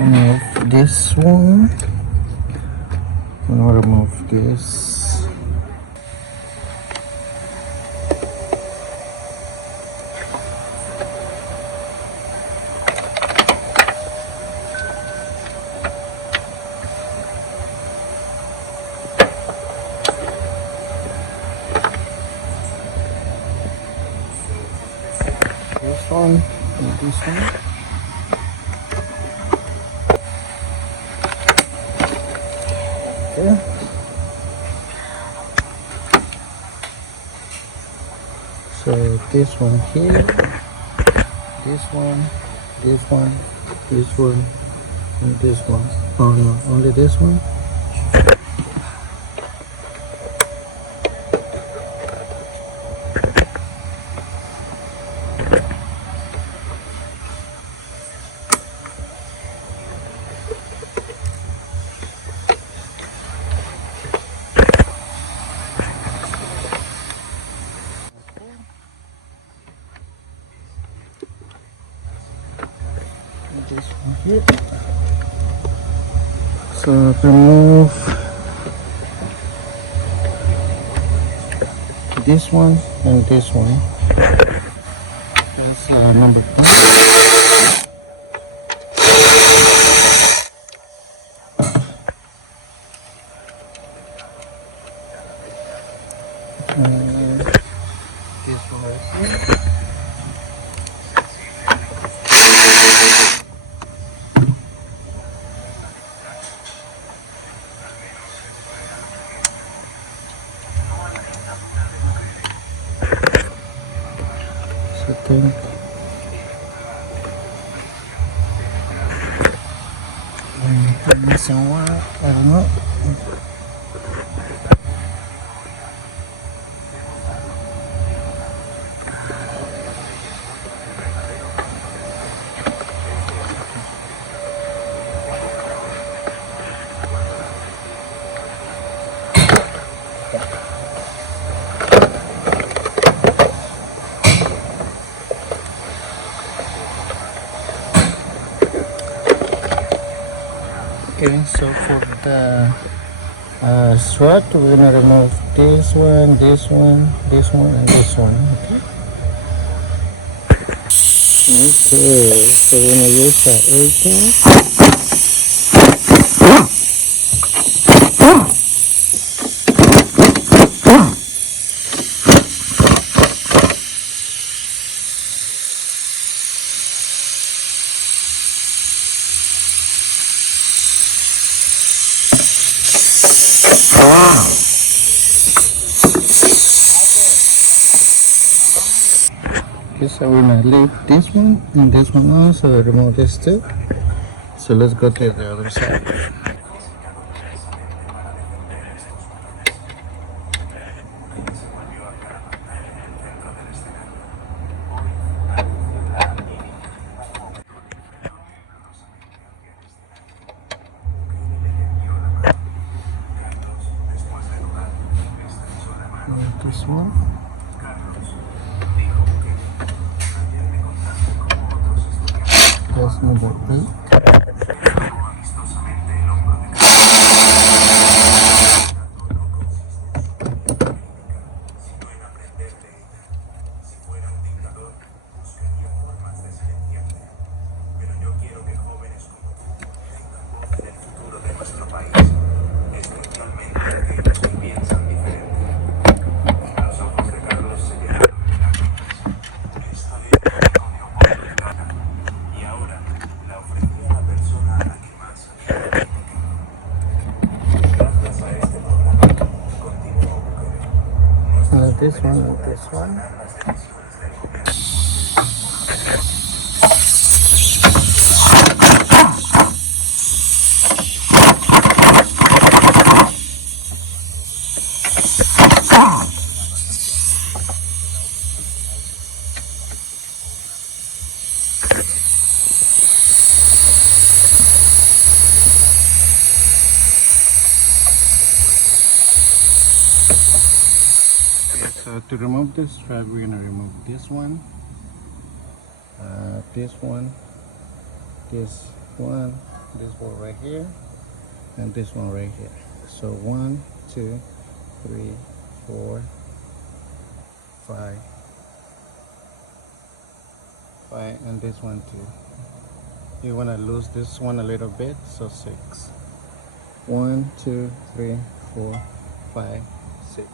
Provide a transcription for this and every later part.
remove this one. I'm gonna remove this. This one and this one. Okay. So this one here, this one, this one, this one, and this one. Oh no, only this one. This one here. So remove this one and this one. That's number 2. This one right here. So think I'm missing one. I don't know. Okay, so for the strut, we're gonna remove this one, this one, this one, and this one. Okay, so we're gonna use the 18. Okay, so we're gonna leave this one and this one also, remove this too. So let's go to the other side. This one. That's number 8. This one and this one. So to remove this strap, we're gonna remove this one, this one, this one, this bolt right here, and this one right here. So 1, 2, 3, 4, 5, 5, and this one too. You want to lose this one a little bit, so 6. 1, 2, 3, 4, 5, 6,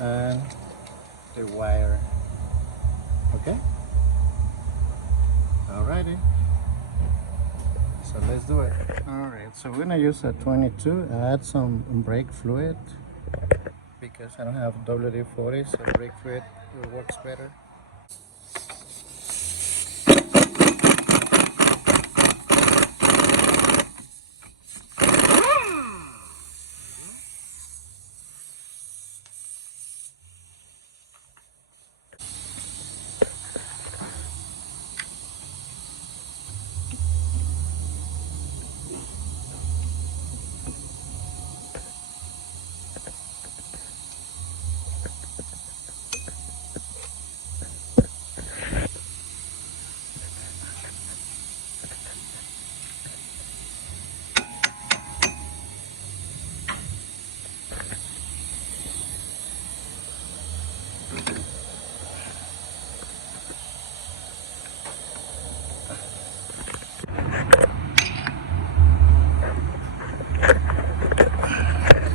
and the wire. Okay. Alrighty. So let's do it. Alright, so we're gonna use a 22. Add some brake fluid because I don't have WD-40, so brake fluid works better.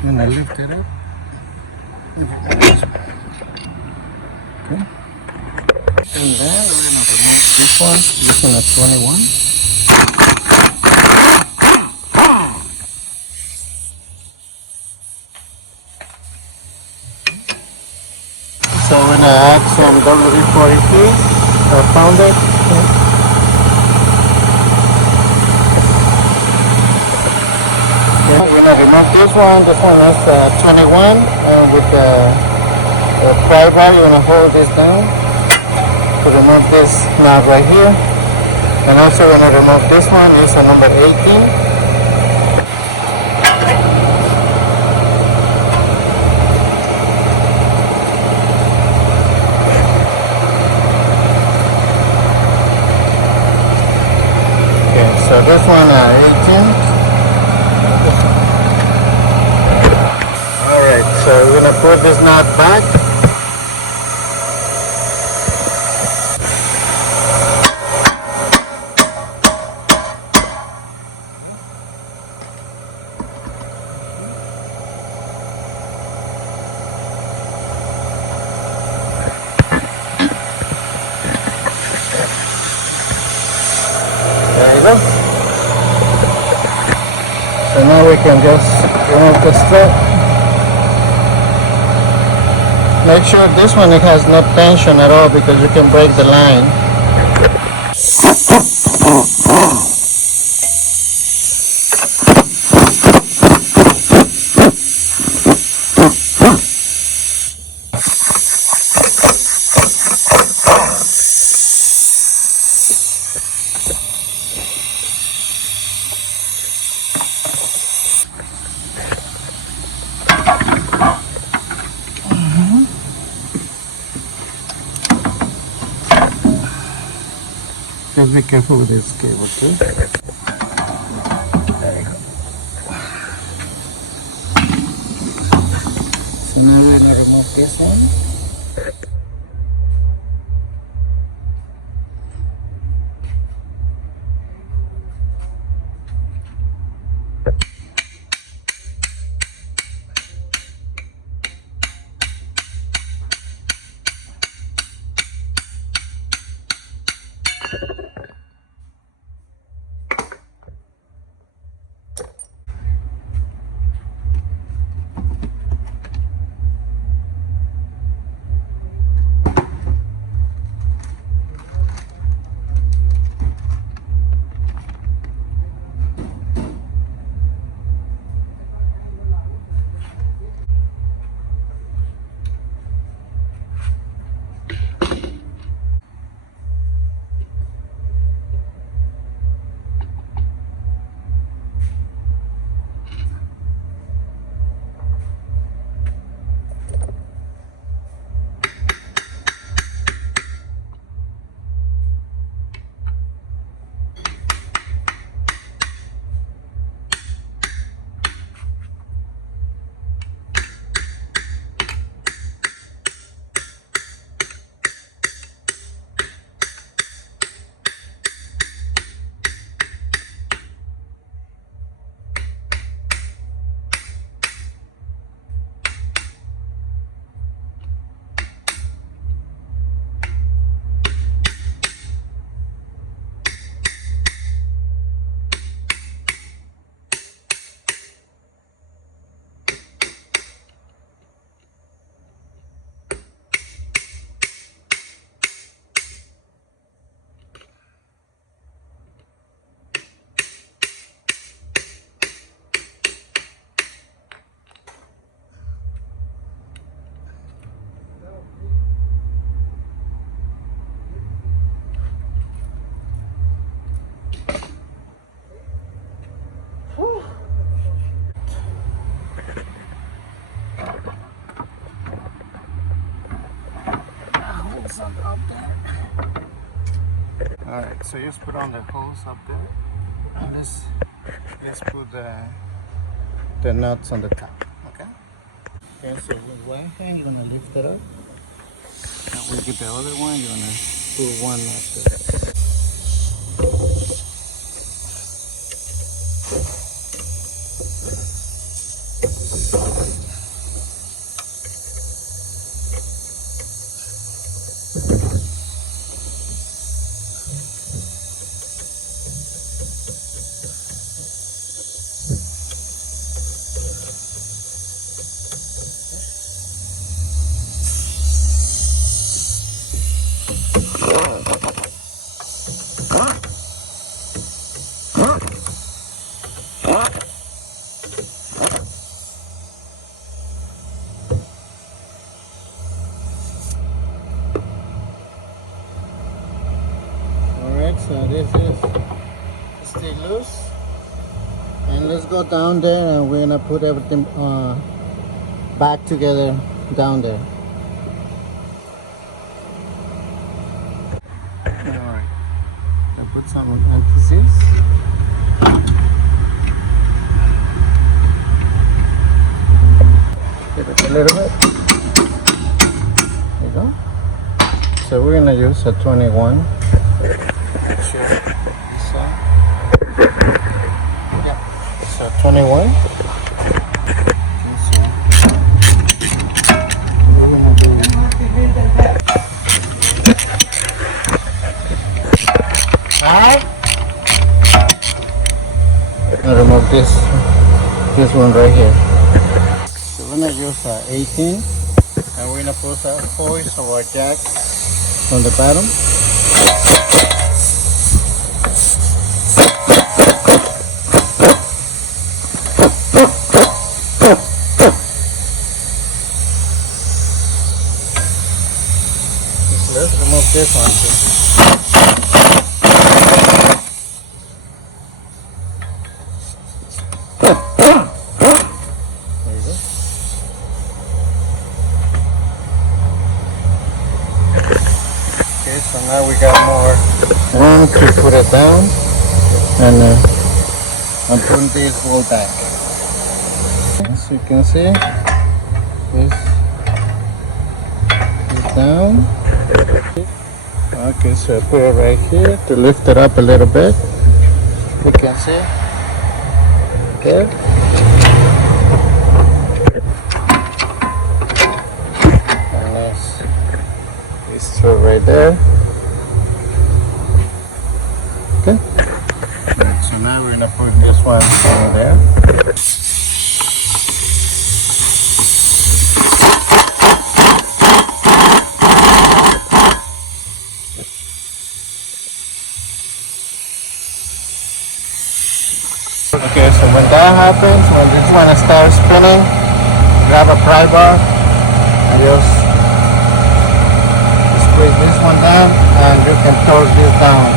And I lift it up. Okay. And then we're gonna remove this one using a 21. So we're gonna add some WD-40 pounded. Okay. We're gonna remove this one. This one has 21, and with the pry bar, you're gonna hold this down to remove this knob right here. And also we're gonna remove this one. It's a number 18. Okay, so this one 18. Alright, so we're gonna put this knot back. There you go. So now we can just remove the strut. Make sure this one it has no tension at all because you can break the line. Just be careful with this cable too. There you go. So now we're gonna remove this one. Alright, so just put on the hose up there. And let's put the nuts on the top, okay? Okay, so with one hand you're gonna lift it up. And we get the other one, you're gonna put one nut there. Alright, so this is stay loose. And let's go down there and we're gonna put everything back together down there. Alright, I'll put some emphasis. Give it a little bit. There you go. So we're gonna use a 21. Yeah, so 21. Alright. I'll remove this one right here. So we're gonna use 18, and we're gonna put a hoist of our jack on the bottom. Let's remove this one too. There you go. Okay, so now we got more room to put it down, and I'm putting this wall back. As you can see, this is down. Okay, so I put it right here to lift it up a little bit. You can see there. And this through right there. Okay. Right, so now we're gonna put this one over there. Okay, so when that happens, when this one starts spinning, grab a pry bar and just squeeze this one down and you can torque this down.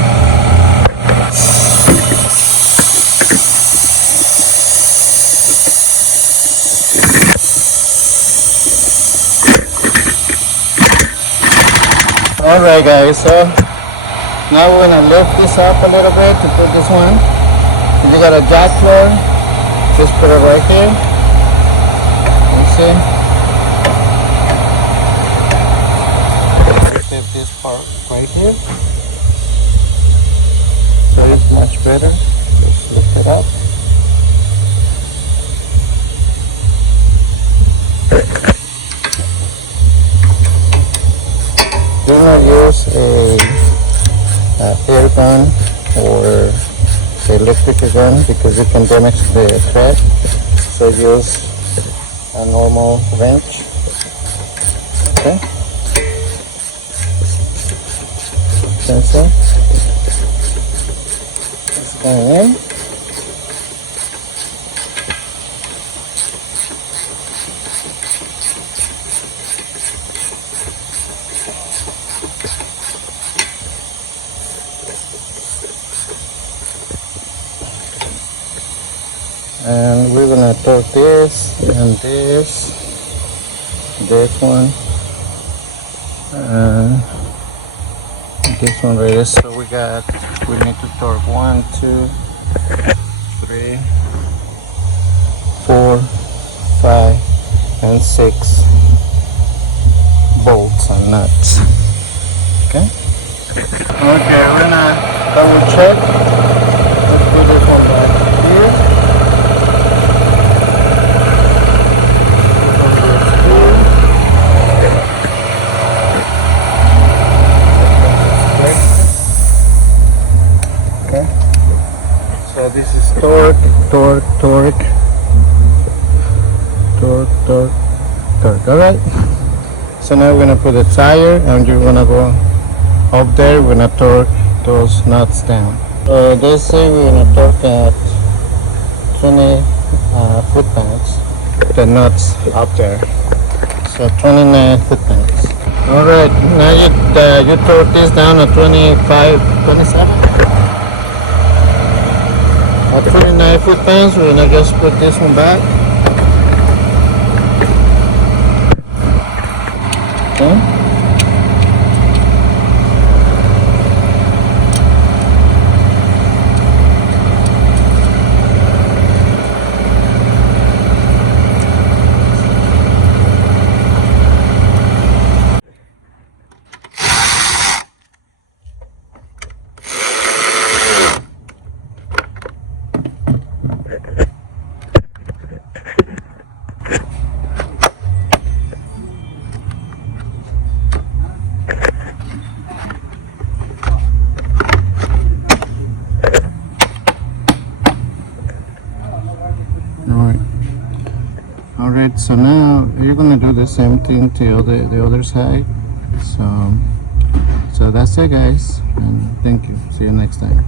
Alright guys, so now we're going to lift this up a little bit to put this one. If you got a jack floor, just put it right here. You see? Lift this part right here. So it's much better. Just lift it up. Do not use a air gun or electric gun because it can damage the thread. So use a normal wrench. Okay. Sensor. It's going in. And we're gonna torque this and this one and this one ready. So we need to torque 1, 2, 3, 4, 5, and 6 bolts and nuts. Okay. Okay, we're gonna double check. Let's put this one back here. Okay. So this is torque, torque, torque, torque, torque, torque. All right. So now we're gonna put a tire, and you're gonna go up there. We're gonna torque those nuts down. They say we're gonna torque at 20 foot-pounds. The nuts up there. So 29 foot-pounds. All right. Now you torque this down at 25, 27. At 29 foot-pounds, we're gonna just put this one back. Okay. Alright, so now you're gonna do the same thing to the other side. So that's it, guys, and thank you. See you next time.